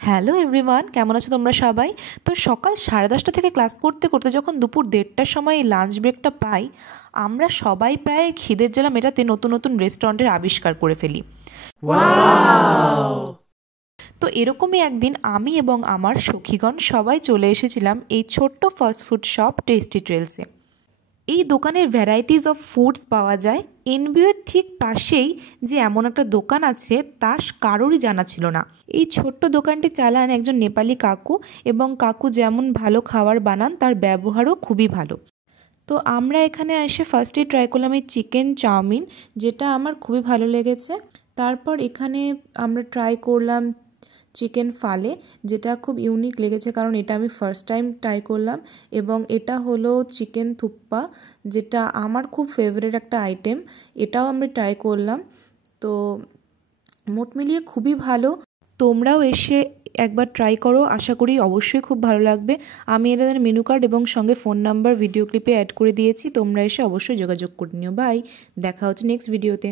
Hello everyone, কেমন আছো তোমরা সবাই? তো সকাল 10:30 থেকে ক্লাস করতে করতে যখন দুপুর 1:30টার সময় লাঞ্চ ব্রেকটা পাই, আমরা সবাই প্রায় খিদের জ্বালা মেটাতে নতুন নতুন রেস্টুরেন্টের আবিষ্কার করে ফেলি। তো এরকমই একদিন আমি এবং আমার সখীগণ সবাই চলে এসেছিলাম এই ছোট্ট ফাস্টফুড শপ টেস্টি ট্রেলসে। এই দোকানের ভ্যারাইটিস অফ ফুডস পাওয়া যায়। এনবিওর ঠিক পাশেই যে এমন একটা দোকান আছে তা কারোরই জানা ছিল না। এই ছোট্ট দোকানটি চালান একজন নেপালি কাকু, এবং কাকু যেমন ভালো খাবার বানান তার ব্যবহারও খুবই ভালো। তো আমরা এখানে এসে ফার্স্টে ট্রাই করলাম এই চিকেন চাউমিন, যেটা আমার খুবই ভালো লেগেছে। তারপর এখানে আমরা ট্রাই করলাম চিকেন ফালে, যেটা খুব ইউনিক লেগেছে কারণ এটা আমি ফার্স্ট টাইম ট্রাই করলাম। এবং এটা হলো চিকেন থুপ্পা, যেটা আমার খুব ফেভারিট একটা আইটেম, এটাও আমি ট্রাই করলাম। তো মোট মিলিয়ে খুবই ভালো। তোমরাও এসে একবার ট্রাই করো, আশা করি অবশ্যই খুব ভালো লাগবে। আমি এদের মেনু কার্ড এবং সঙ্গে ফোন নাম্বার ভিডিও ক্লিপে অ্যাড করে দিয়েছি, তোমরা এসে অবশ্যই যোগাযোগ করে নিও। বাই, দেখা হচ্ছে নেক্সট ভিডিওতে।